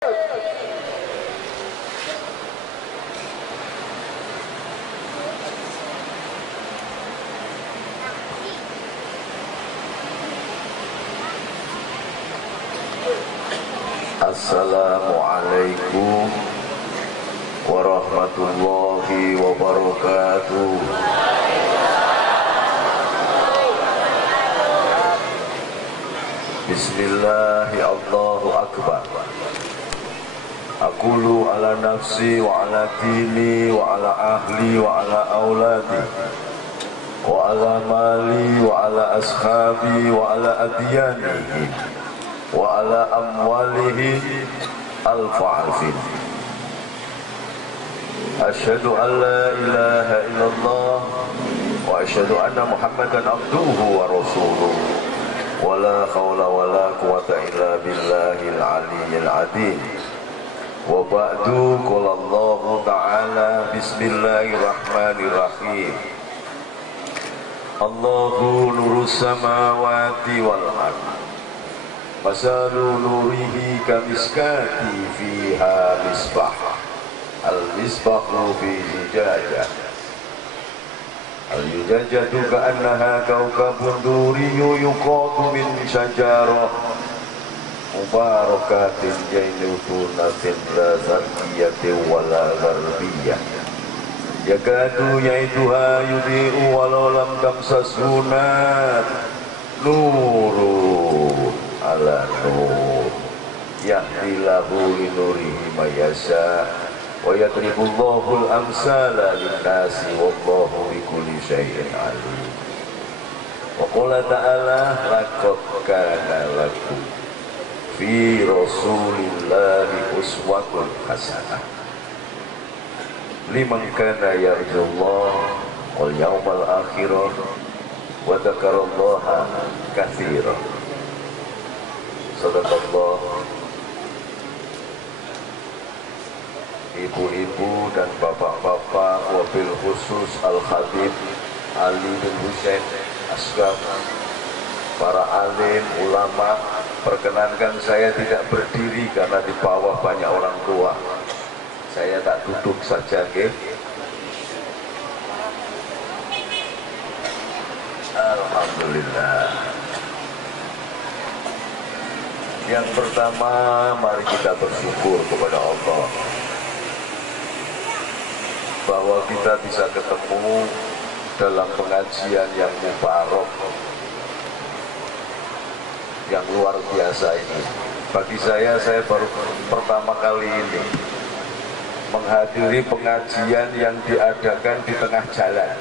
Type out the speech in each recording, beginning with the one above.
Assalamualaikum warahmatullahi wabarakatuh. Bismillahi Allahu Akbar. Aqulu ala nafsi wa ala dini wa ala ahli wa ala auladi wa ala mali wa ala ashabi wa ala adyanihi wa ala amwalihi al-fa'afin. Asyhadu an la ilaha illallah wa asyhadu anna Muhammadan abduhu wa rasuluh. Wa la hawla wa la quwata illa billahil aliyyil azim. Wa ba'du, qala Allah ta'ala, bismillahirrahmanirrahim. Allahu nurus samawati wal ardh. Masalu nurihi kamiskati fiha misbah. Al-misbahu fi zujajah. Al-zujajatu ka'annaha kawkabun duriyyu yuqadu min syajarah mubarakatin jainutunatin la zarkiyatin wala gharbiyah. Yakadu yaituha yudhi'u walau lam tamsashu nar. Nurun ala nur yahdilahu linurihi mayasya wa yadribullahu al-amsala linnasi wallahu bikulli syai'in alim. Wa qala ta'ala laqad kana lakum fi rasulillahi uswatun hasanah liman kana yarjullaha wal yawmal akhirah wa dzakarallaha katsiran. Sadaqallah. Ibu-ibu dan bapak-bapak, wabil khusus Al-Khatib Ali bin Husain Asghar, para alim, ulama, perkenankan saya tidak berdiri karena di bawah banyak orang tua. Saya tak duduk saja, okay? Alhamdulillah. Yang pertama, mari kita bersyukur kepada Allah bahwa kita bisa ketemu dalam pengajian yang mubarak, yang luar biasa ini. Bagi saya baru pertama kali ini menghadiri pengajian yang diadakan di tengah jalan.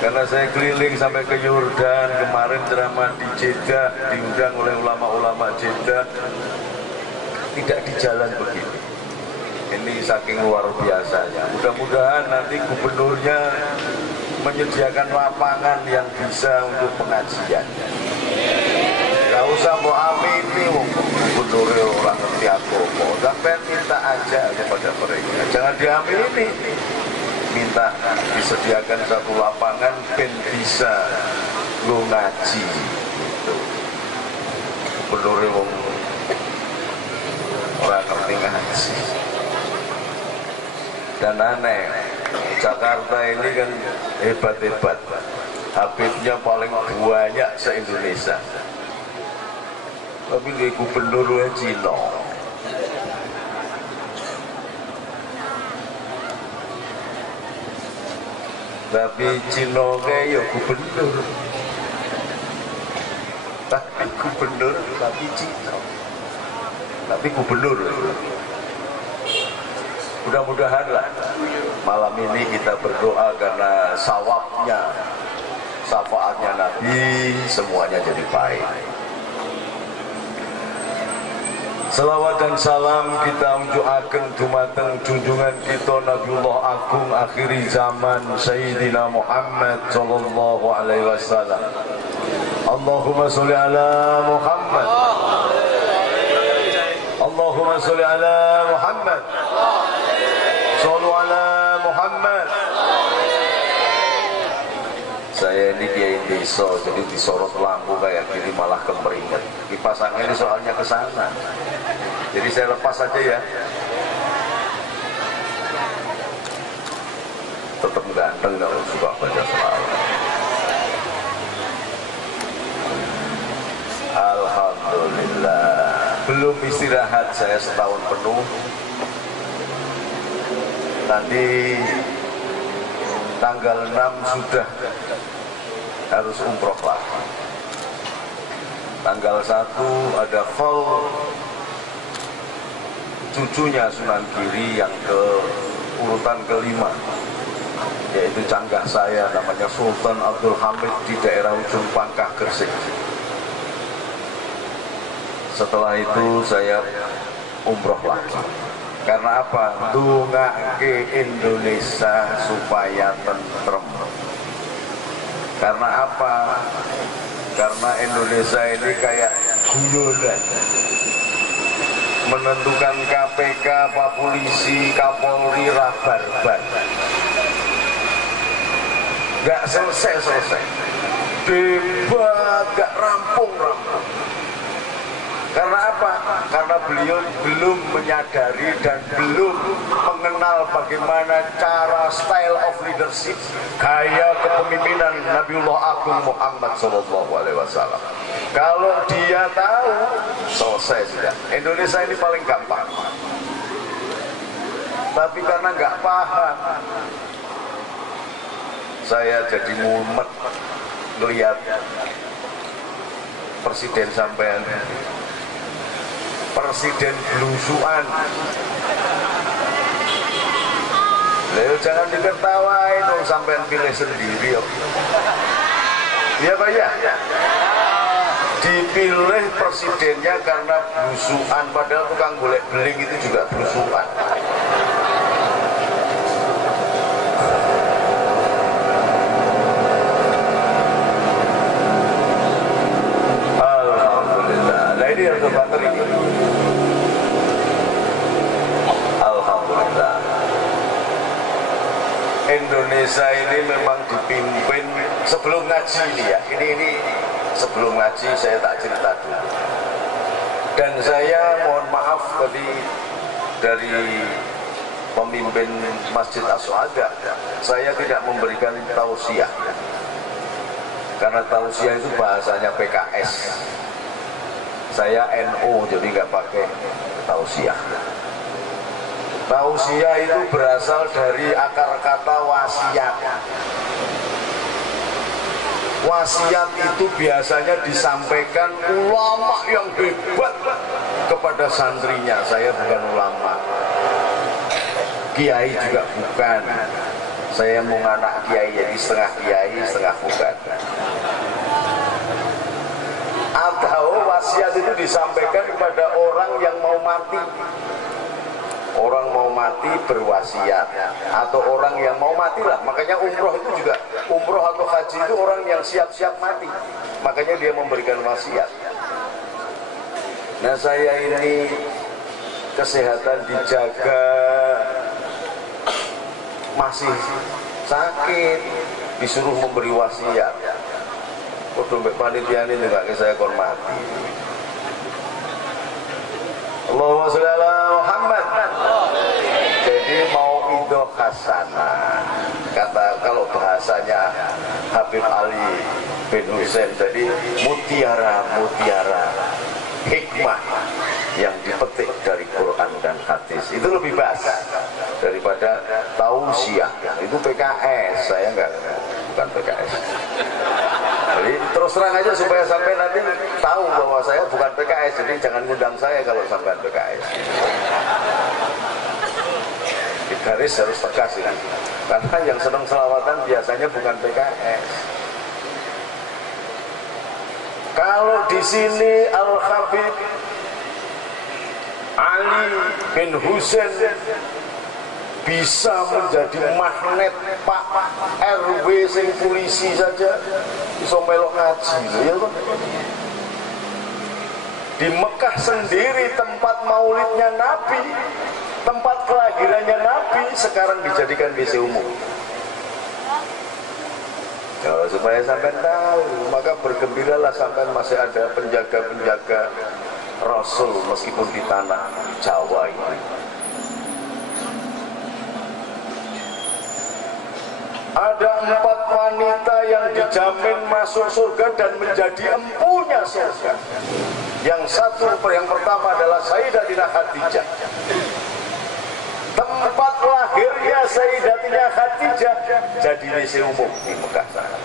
Karena saya keliling sampai ke Yordan, kemarin ceramah di Jeddah, diundang oleh ulama-ulama Jeddah, tidak di jalan begini. Ini saking luar biasanya. Mudah-mudahan nanti gubernurnya menyediakan lapangan yang bisa untuk pengajian. Gak usah mau amini, gubernurnya orang ngerti agama. Sampai minta aja kepada mereka, jangan diamini. Minta disediakan satu lapangan ben bisa lu ngaji gitu. Gubernur orang ngerti ngaji. Dan aneh, Jakarta ini kan hebat-hebat, Habibnya paling banyak se-Indonesia, tapi di gubernurnya Cina. Tapi Cina kayak ya gubernur, tapi gubernur, tapi Cina, tapi gubernur. Mudah-mudahan lah malam ini kita berdoa karena sawabnya, syafaatnya Nabi, semuanya jadi baik. Selawat dan salam kita unjukaken dumateng junjungan kita Nabiullah Agung akhiri zaman Sayyidina Muhammad sallallahu alaihi wasallam. Allahumma sholli ala Muhammad. Allahumma sholli ala Muhammad. Sholli ala Muhammad. Saya ini Kiai iso, jadi disorot lampu kayak gini malah kemeringet. Kipas angin ini soalnya ke sana. Jadi saya lepas aja ya. Tetap ganteng kalau suka baca selawat. Alhamdulillah. Belum istirahat saya setahun penuh. Nanti tanggal 6 sudah harus umroh lagi. Tanggal 1 ada khol cucunya Sunan Giri yang ke urutan kelima, yaitu canggah saya namanya Sultan Abdul Hamid di daerah ujung Pangkah Gresik. Setelah itu saya umroh lagi. Karena apa? Dungake Indonesia supaya tentrem. Karena apa? Karena Indonesia ini kayak guyonan. Menentukan KPK, Pak Polisi, Kapolri, rabarbar. Gak selesai-selesai. Debat gak rampung-rampung. Karena apa? Karena beliau belum menyadari dan belum mengenal bagaimana cara style of leadership, gaya kepemimpinan Nabiullah Agung Muhammad SAW. Kalau dia tahu, selesai sudah. Indonesia ini paling gampang. Tapi karena nggak paham, saya jadi mumet ngelihat presiden sampean. Presiden belusuan. Lho jangan diketawain dong, sampean pilih sendiri yuk. Iya Pak ya? Dipilih presidennya karena belusuan, padahal tukang golek beling itu juga belusuan. Alhamdulillah. Nah ini harga baterai. Alhamdulillah. Indonesia ini memang dipimpin sebelum ngaji ini ya. Ini sebelum ngaji saya tak cerita dulu. Dan saya mohon maaf tadi dari pemimpin Masjid As-Suada, saya tidak memberikan tausiah. Karena tausiah itu bahasanya PKS. Saya NU jadi nggak pakai tausiah. Tausiah itu berasal dari akar kata wasiat. Wasiat itu biasanya disampaikan ulama yang hebat kepada santrinya. Saya bukan ulama, kiai juga bukan. Saya mau anak kiai, jadi setengah kiai, setengah bukan. Atau wasiat itu disampaikan kepada orang yang mau mati. Orang mau mati berwasiat, atau orang yang mau mati lah. Makanya umroh itu juga, umroh atau haji itu orang yang siap-siap mati. Makanya dia memberikan wasiat. Nah saya ini kesehatan dijaga, masih sakit, disuruh memberi wasiat. Dompet panitia ini juga saya hormati. Allahumma sholli ala Muhammad. Jadi mau idoh hasanah. Kata kalau bahasanya Habib Ali bin Husain tadi, mutiara hikmah yang dipetik dari Quran dan hadis itu lebih baik daripada tausiah. Itu PKS, saya bukan PKS. Jadi terus terang aja supaya sampai nanti tahu bahwa saya bukan PKS. Jadi jangan ngundang saya kalau sampai PKS. Di garis harus tegas ya. Karena yang senang selawatan biasanya bukan PKS. Kalau di sini Al-Habib Ali bin Husain bisa menjadi magnet Pak RW sing polisi saja bisa melok ngaji ya kan? Di Mekah sendiri tempat maulidnya Nabi, tempat kelahirannya Nabi sekarang dijadikan WC umum. Kalau supaya sampai tahu, maka bergembiralah sampai masih ada penjaga-penjaga Rasul meskipun di tanah Jawa ini. Ada 4 wanita yang dijamin masuk surga dan menjadi empunya surga. Yang pertama adalah Sayyidatina Khadijah. Tempat lahirnya Sayyidatina Khadijah jadi WC umum di Mekah sana.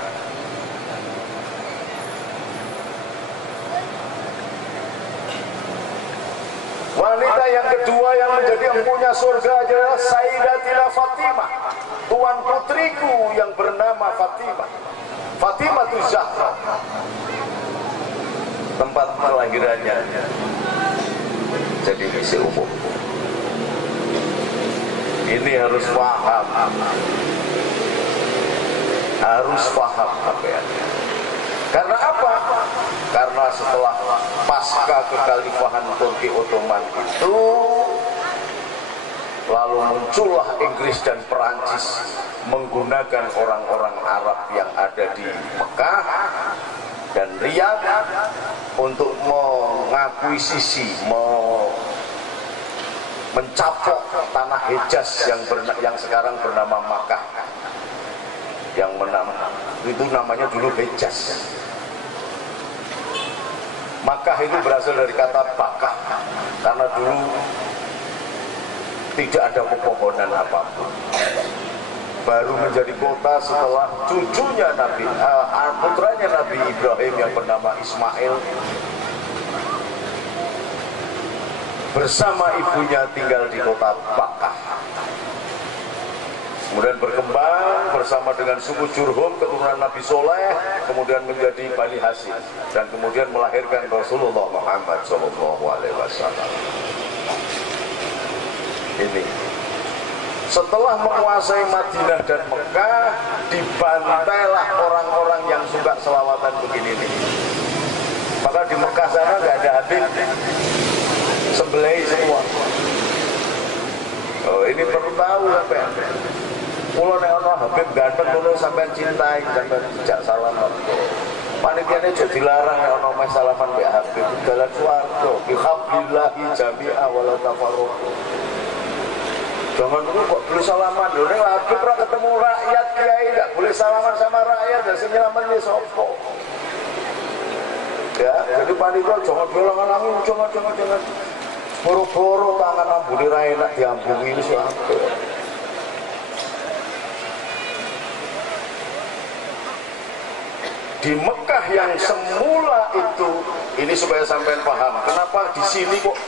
Wanita yang kedua yang menjadi empunya surga adalah Sayyidatina Fatimah, tuan putriku yang bernama Fatimah, Fatimah Zahra. Tempat kelahirannya jadi WC umum. Ini harus paham, ya. Karena apa? Karena setelah pasca kekhalifahan Turki Ottoman itu, lalu muncullah Inggris dan Perancis menggunakan orang-orang Arab yang ada di Mekah dan Riyadh untuk mengakuisisi, mencapok tanah Hejaz yang sekarang bernama Makkah, yang itu namanya dulu Hejaz. Makkah itu berasal dari kata bakah, karena dulu tidak ada pepohonan apapun. Baru menjadi kota setelah cucunya putranya Nabi Ibrahim yang bernama Ismail bersama ibunya tinggal di kota Bakah. Kemudian berkembang bersama dengan suku Jurhum, keturunan Nabi Soleh, kemudian menjadi Bani Hashim, dan kemudian melahirkan Rasulullah Muhammad SAW. Ini setelah menguasai Madinah dan Mekah, dibantailah orang-orang yang suka selawatan begini nih. Maka di Mekah sana nggak ada Habib, sembelih semua. Oh, ini perlu tahu sampai. Mula nek ana Habib ganteng ngono sampean cintai, sampean tidak salaman. Panitiane aja dilarang nek ana meh salaman mbek Habib. Dalan swarga, bi hablillahi jami'a wala tafarraqu. Jangan dulu kok boleh salaman. Lho nek Habib ora ketemu rakyat kiai enggak boleh salaman sama rakyat, dan sing nyelametne sapa? Ya, jadi panitia jangan bilang-bilang, jangan. Boro-boro tangan ambune ra enak diambungi wis apik. Di Mekah yang semula itu, ini supaya sampean paham, kenapa di sini kok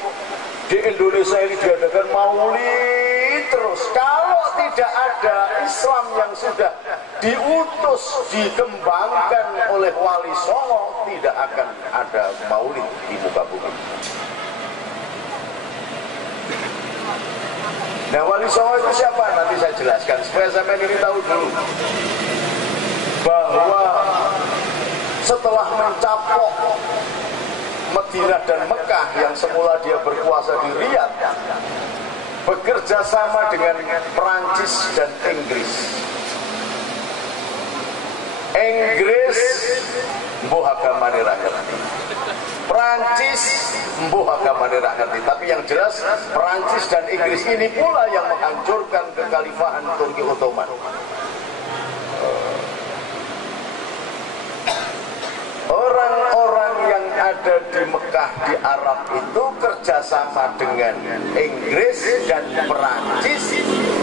di Indonesia ini diadakan maulid terus. Kalau tidak ada Islam yang sudah diutus, dikembangkan oleh Wali Songo, tidak akan ada maulid di muka bumi. Nah, Wali Songo itu siapa? Nanti saya jelaskan supaya sampean ini tahu dulu bahwa setelah mencapok Madinah dan Mekah yang semula dia berkuasa di Riyadh, bekerja sama dengan Perancis dan Inggris. Inggris mbuh agamane ra ngerti, Perancis mbuh agamane ra ngerti, tapi yang jelas Perancis dan Inggris ini pula yang menghancurkan kekhalifahan Turki Ottoman. Orang-orang yang ada di Mekah di Arab itu kerjasama dengan Inggris dan Perancis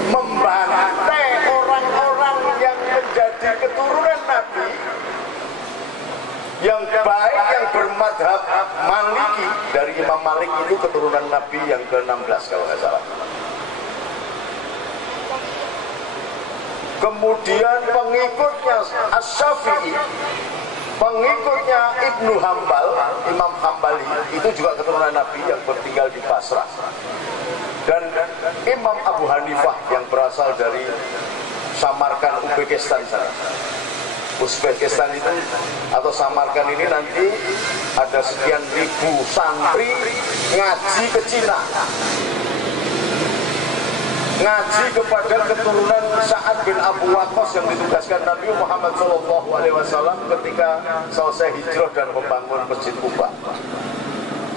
membantai orang-orang yang menjadi keturunan Nabi, yang baik, yang bermadhab Maliki. Dari Imam Malik itu keturunan Nabi yang ke-16 kalau nggak salah. Kemudian pengikutnya Asy-Syafi'i, pengikutnya Ibnu Hambal, Imam Hambali, itu juga keturunan Nabi yang bertinggal di Basrah. Dan Imam Abu Hanifah yang berasal dari Samarkand, Uzbekistan sana. Uzbekistan itu atau Samarkand ini nanti ada sekian ribu santri ngaji ke Cina. ngaji kepada keturunan Sa'ad bin Abu Waqqas yang ditugaskan Nabi Muhammad SAW ketika selesai hijrah dan membangun Masjid Kuba.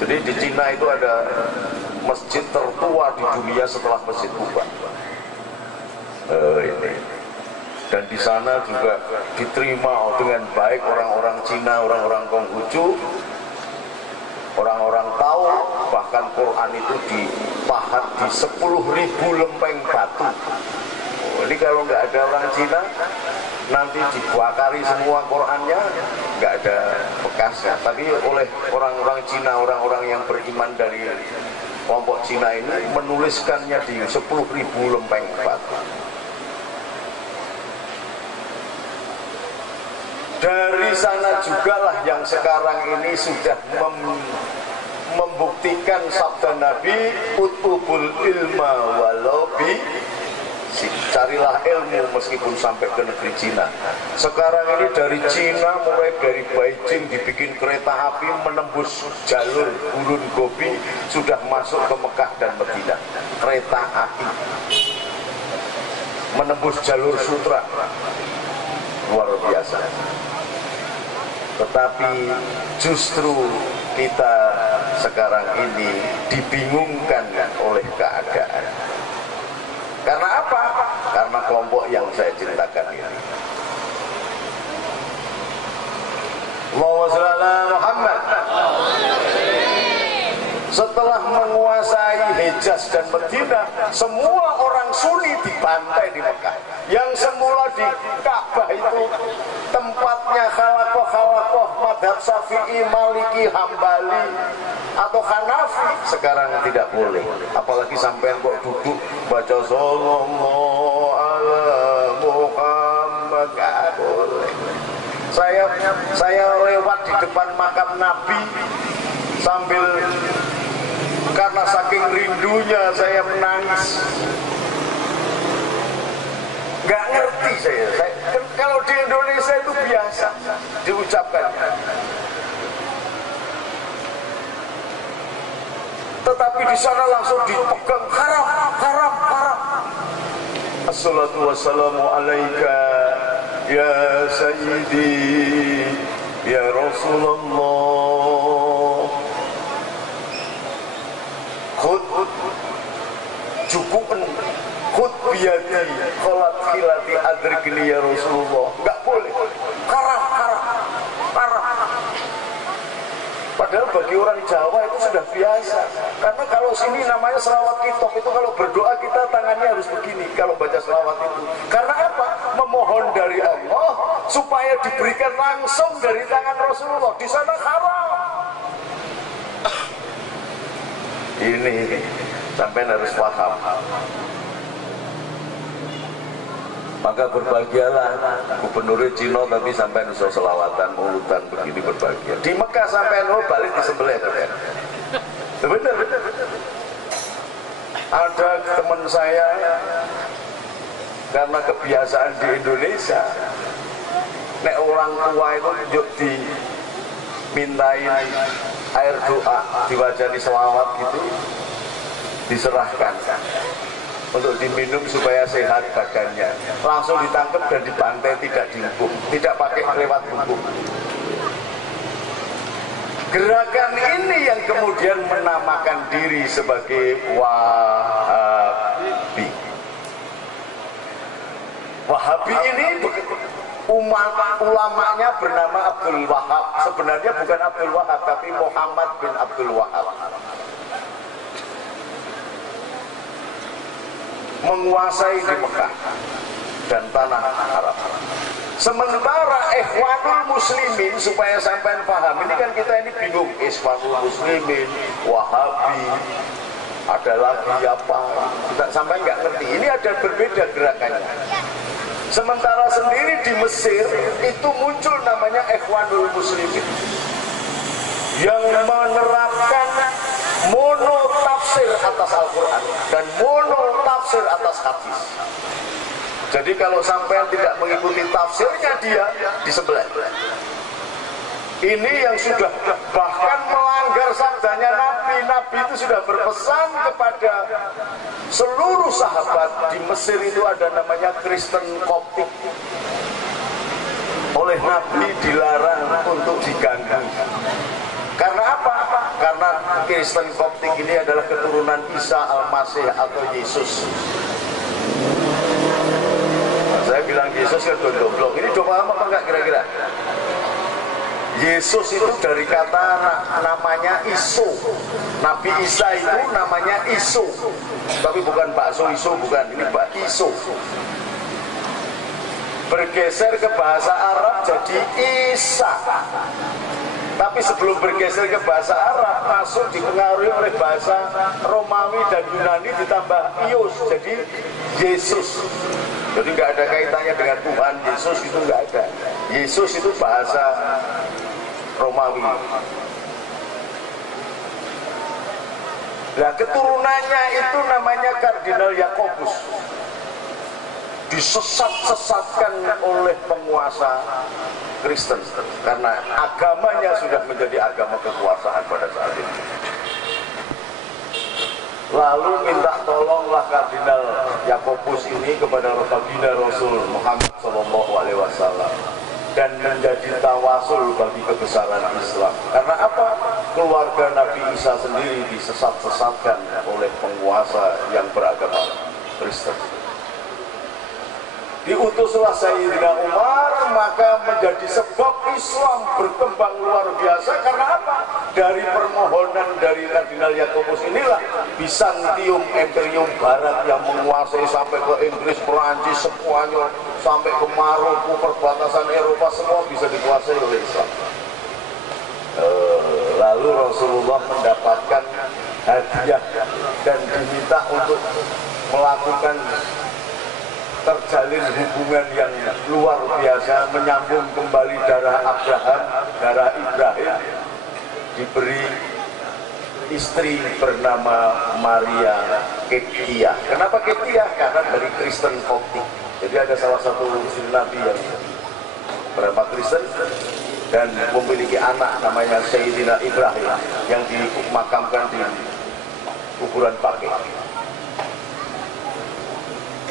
Jadi di Cina itu ada masjid tertua di dunia setelah Masjid Kuba. Ini. Dan di sana juga diterima dengan baik orang-orang Cina, orang-orang Konghucu. Orang-orang tahu bahkan Quran itu dipahat di 10.000 lempeng batu. Jadi kalau nggak ada orang Cina, nanti dibakari semua Qurannya, nggak ada bekasnya. Tapi oleh orang-orang Cina, orang-orang yang beriman dari kelompok Cina ini menuliskannya di 10.000 lempeng batu. Dari sana jugalah yang sekarang ini sudah membuktikan sabda Nabi, utubul ilma walau bi, carilah ilmu meskipun sampai ke negeri Cina. Sekarang ini dari Cina, mulai dari Beijing dibikin kereta api menembus jalur Gurun Gobi, sudah masuk ke Mekah dan Madinah. Kereta api menembus jalur sutra, luar biasa. Tetapi justru kita sekarang ini dibingungkan oleh keadaan. Karena apa? Karena kelompok yang saya ceritakan ini. Allahumma shalli ala Muhammad. Setelah menguasai Hijaz dan Madinah, semua orang Sunni dibantai di Mekah. Yang semula di Ka'bah itu tempatnya khalakoh madhab Syafi'i, Maliki, Hambali atau Hanafi, sekarang tidak boleh. Apalagi sampai kok duduk baca sallallahu ala Muhammad, gak boleh. Saya lewat di depan makam Nabi sambil, karena saking rindunya saya menangis. Gak ngerti saya kalau di Indonesia itu biasa diucapkan, tetapi di sana langsung dipegang, haram. Assalatu wassalamu alaika ya sayyidi ya Rasulullah. Khud cukupan khud biyadi kholat khilati adrikni ya Rasulullah. Enggak boleh, haram. Padahal bagi orang Jawa itu sudah biasa. Karena kalau sini namanya selawat kitab itu, kalau berdoa kita tangannya harus begini kalau baca selawat itu. Karena apa? Memohon dari Allah supaya diberikan langsung dari tangan Rasulullah. Di sana haram. Ini sampai harus paham. Maka berbahagialah gubernur Cina tapi sampai nusa selawatan, mulutan begini berbahagia. Di Mekah sampai balik disembelih. Benar. Ada teman saya, karena kebiasaan di Indonesia, nek orang tua itu yuk dimintain air doa, diwajani selawat gitu, diserahkan untuk diminum supaya sehat badannya. Langsung ditangkap dan dibantai, tidak dihukum, tidak pakai lewat hukum. Gerakan ini yang kemudian menamakan diri sebagai Wahabi. Wahabi ini ulamanya bernama Abdul Wahab. Sebenarnya bukan Abdul Wahab, tapi Muhammad bin Abdul Wahab. Menguasai di Mekah dan tanah Arab. Sementara Ikhwanul Muslimin, supaya sampai paham, ini kan kita ini bingung, Ikhwanul Muslimin, Wahabi, ada lagi apa, kita sampai nggak ngerti. Ini ada berbeda gerakannya. Sementara sendiri di Mesir itu muncul namanya Ikhwanul Muslimin yang menerapkan mono tafsir atas Al-Quran dan mono tafsir atas hadis. Jadi kalau sampai tidak mengikuti tafsirnya dia disembelih. Ini yang sudah bahkan melanggar sabdanya Nabi itu sudah berpesan kepada seluruh sahabat. Di Mesir itu ada namanya Kristen Koptik. Oleh Nabi dilarang untuk diganggu. Karena apa? Karena Kristen Koptik ini adalah keturunan Isa Al-Masih atau Yesus. Saya bilang Yesus kan goblok. Ini coba apa enggak kira-kira? Yesus itu dari kata namanya Isu. Nabi Isa itu namanya Isu. Tapi bukan bakso Isu, bukan. Ini Pak Isu. Bergeser ke bahasa Arab jadi Isa. Tapi sebelum bergeser ke bahasa Arab, masuk dipengaruhi oleh bahasa Romawi dan Yunani ditambah Ius, jadi Yesus. Jadi nggak ada kaitannya dengan Tuhan Yesus, itu nggak ada. Yesus itu bahasa Romawi. Nah, keturunannya itu namanya Kardinal Yakobus. Disesat-sesatkan oleh penguasa Kristen karena agamanya sudah menjadi agama kekuasaan pada saat itu. Lalu minta tolonglah Kardinal Yakobus ini kepada baginda Rasul Muhammad SAW dan menjadi tawasul bagi kebesaran Islam. Karena apa? Keluarga Nabi Isa sendiri disesat-sesatkan oleh penguasa yang beragama Kristen. Diutuslah Sayyidina Umar, maka menjadi sebab Islam berkembang luar biasa. Karena apa? Dari permohonan dari Kardinal Yakobus inilah Bizantium, Imperium Barat yang menguasai sampai ke Inggris, Perancis, semuanya sampai ke Maroko, perbatasan Eropa, semua bisa dikuasai oleh Islam. Lalu Rasulullah mendapatkan hadiah dan diminta untuk melakukan terjalin hubungan yang luar biasa, menyambung kembali darah Abraham, darah Ibrahim. Diberi istri bernama Maria Keptiah. Kenapa Keptiah? Karena dari Kristen Koptik. Jadi ada salah satu istri Nabi yang bernama Kristen dan memiliki anak namanya Sayyidina Ibrahim yang dimakamkan di kuburan Baqi'.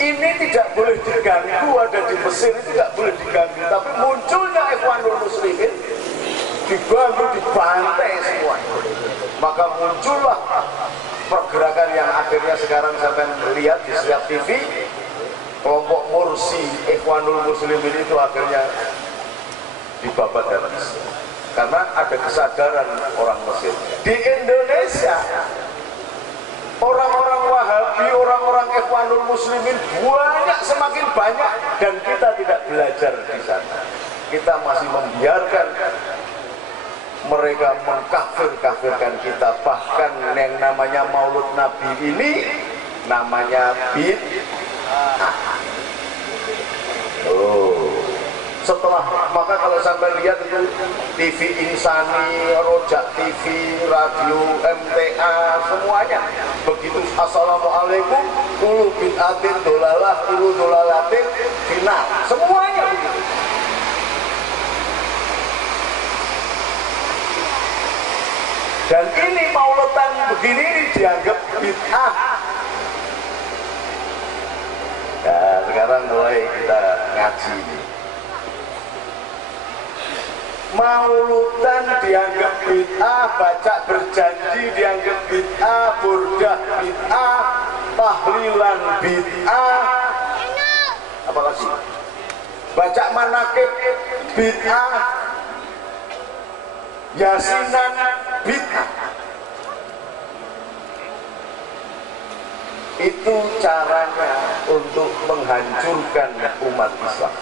Ini tidak boleh diganggu, ada di Mesir itu tidak boleh diganggu. Tapi munculnya Ikhwanul Muslimin diganggu, dibantai semua. Maka muncullah pergerakan yang akhirnya sekarang sampai melihat di setiap TV. Kelompok Mursi Ikhwanul Muslimin itu akhirnya dibabat habis. Karena ada kesadaran orang Mesir. Di Indonesia orang-orang Wahabi, orang-orang Ikhwanul Muslimin banyak, semakin banyak, dan kita tidak belajar di sana. Kita masih membiarkan mereka mengkafir-kafirkan kita. Bahkan yang namanya Maulud Nabi ini namanya bid'ah. Setelah, maka kalau sampai lihat itu TV Insani, Rojak TV, radio MTA, semuanya begitu. Assalamualaikum, ulu bid'atin dolalah, ulu dolalatin final, semuanya begitu. Dan ini maulotan begini ini dianggap bid'ah. Nah, sekarang mulai kita ngaji ini. Mauludan dianggap bid'ah, baca berjanji dianggap bid'ah, burdah bid'ah, tahlilan bid'ah, apa lagi? Baca manakib bid'ah, yasinan bid'ah. Itu caranya untuk menghancurkan umat Islam.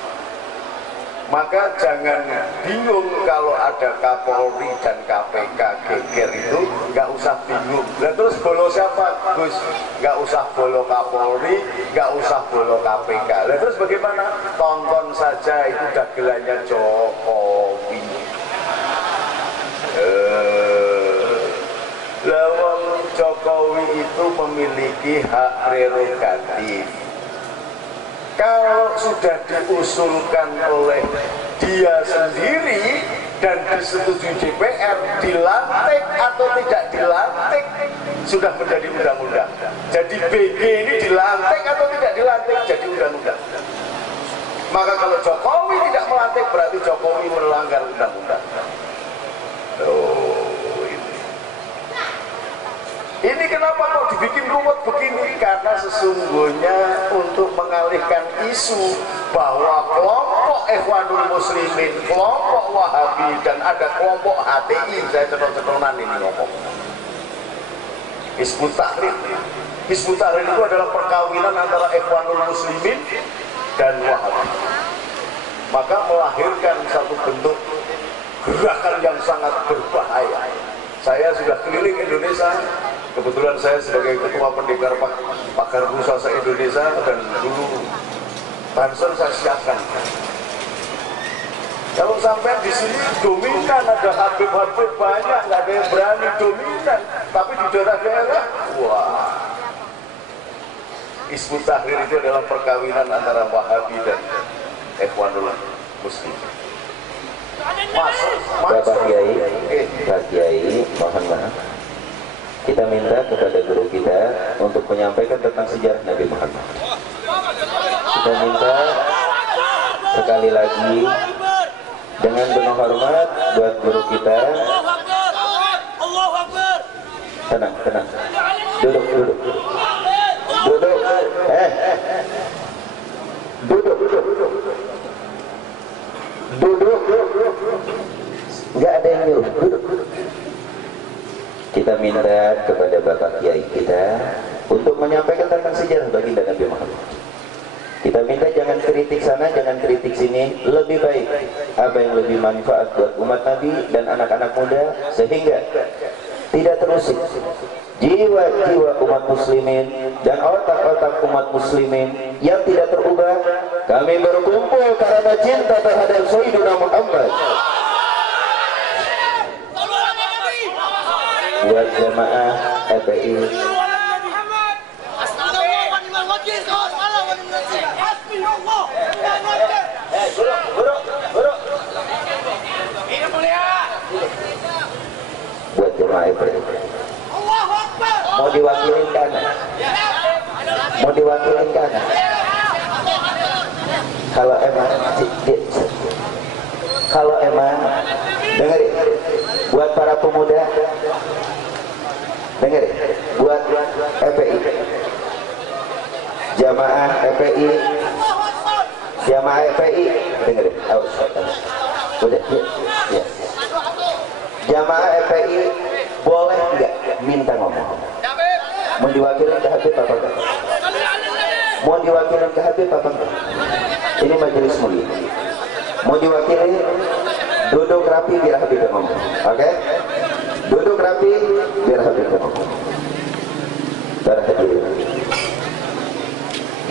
Maka jangan bingung kalau ada Kapolri dan KPK geger itu, nggak usah bingung. Nah, terus bolo siapa? Gus, nggak usah bolo Kapolri, nggak usah bolo KPK. Nah, terus bagaimana? Tonton saja itu dagelannya Jokowi. Lawang Jokowi itu memiliki hak prerogatif. Kalau sudah diusulkan oleh dia sendiri, dan disetujui DPR, dilantik atau tidak dilantik sudah menjadi undang-undang. Jadi BG ini dilantik atau tidak dilantik jadi undang-undang. Maka kalau Jokowi tidak melantik berarti Jokowi melanggar undang-undang. Ini kenapa kok dibikin ruwet begini? Karena sesungguhnya untuk mengalihkan isu bahwa kelompok Ikhwanul Muslimin, kelompok Wahabi, dan ada kelompok HTI, saya ceton-cetonan ini ngomong. Hizbut Tahrir. Hizbut Tahrir itu adalah perkawinan antara Ikhwanul Muslimin dan Wahabi. Maka melahirkan satu bentuk gerakan yang sangat berbahaya. Saya sudah keliling Indonesia, kebetulan saya sebagai ketua pendekar pakar Bursa se-Indonesia, dan dulu bansos saya siapkan. Kalau sampai di sini dominan, ada habib-habib banyak, nggak ada yang berani dominan. Tapi di daerah-daerah, wah, Hizbut Tahrir itu adalah perkawinan antara Wahabi dan Ikhwanul Muslimin. Bapak Kiai, Pak Kiai, mohon maaf. Kita minta kepada guru kita untuk menyampaikan tentang sejarah Nabi Muhammad. Kita minta sekali lagi dengan penuh hormat buat guru kita. Tenang, tenang. Duduk, duduk. Duduk. Duduk. Duduk. Nggak ada yang nyuruh. Duduk. Kita minta kepada Bapak Kiai kita untuk menyampaikan tentang sejarah baginda Nabi Muhammad. Kita minta jangan kritik sana, jangan kritik sini. Lebih baik apa yang lebih manfaat buat umat Nabi dan anak-anak muda, sehingga tidak terusik jiwa-jiwa umat muslimin dan otak-otak umat muslimin yang tidak terubah. Kami berkumpul karena cinta terhadap Sayyidina Muhammad. Buat jamaah FPI, buat jemaah FPI, mau diwakilin kanan, mau diwakilin kanan. Kalau emang dengerin, buat para pemuda, dengerin, buat FPI, jamaah FPI, jamaah FPI, dengerin, udah, ya. Jamaah FPI boleh nggak minta ngomong? Mau diwakilin ke Habib apa enggak? Mau diwakilin ke Habib apa enggak? Ini majelis mulia. Mau diwakilin, duduk rapi biar Habib ngomong. Oke? Duduk rapi biar Habib ngomong. Para hadirin.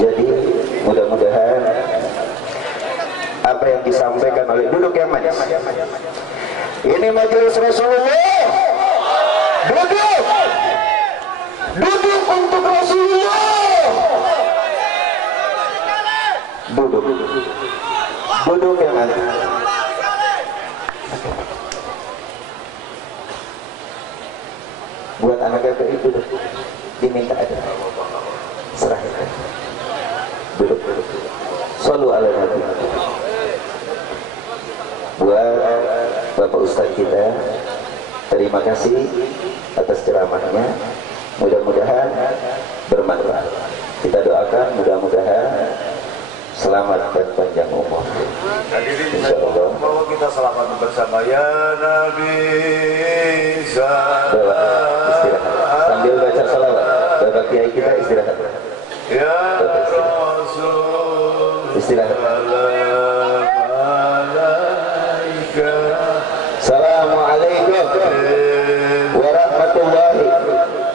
Jadi mudah-mudahan apa yang disampaikan oleh, duduk yang manis. Ini majelis Rasulullah. Duduk. Duduk untuk Rasulullah. Duduk. Duduk yang manis. Buat anak FPI duduk, diminta aja, serahkan. Duduk. Shallu ala Nabi. Buat Bapak Ustadz kita, terima kasih atas ceramahnya. Mudah-mudahan bermanfaat. Kita doakan mudah-mudahan selamat dan panjang umur. Hadirin, bahwa kita selamat bersama ya Nabi. Istirahat sambil baca salawat. Bapak Kiai kita istirahat. Ya Rasul. Istirahat. Assalamualaikum warahmatullahi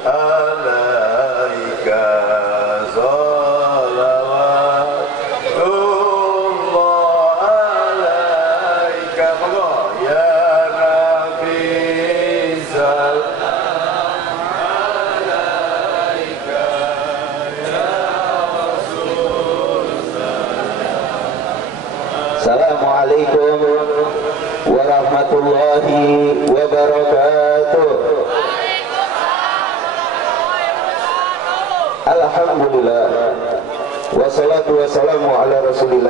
alaika salawatullah alaika ya Nabi salam alaika ya Rasul salam Assalamualaikum warahmatullahi wabarakatuh. Alhamdulillah wassalatu wassalamu ala rasulillah.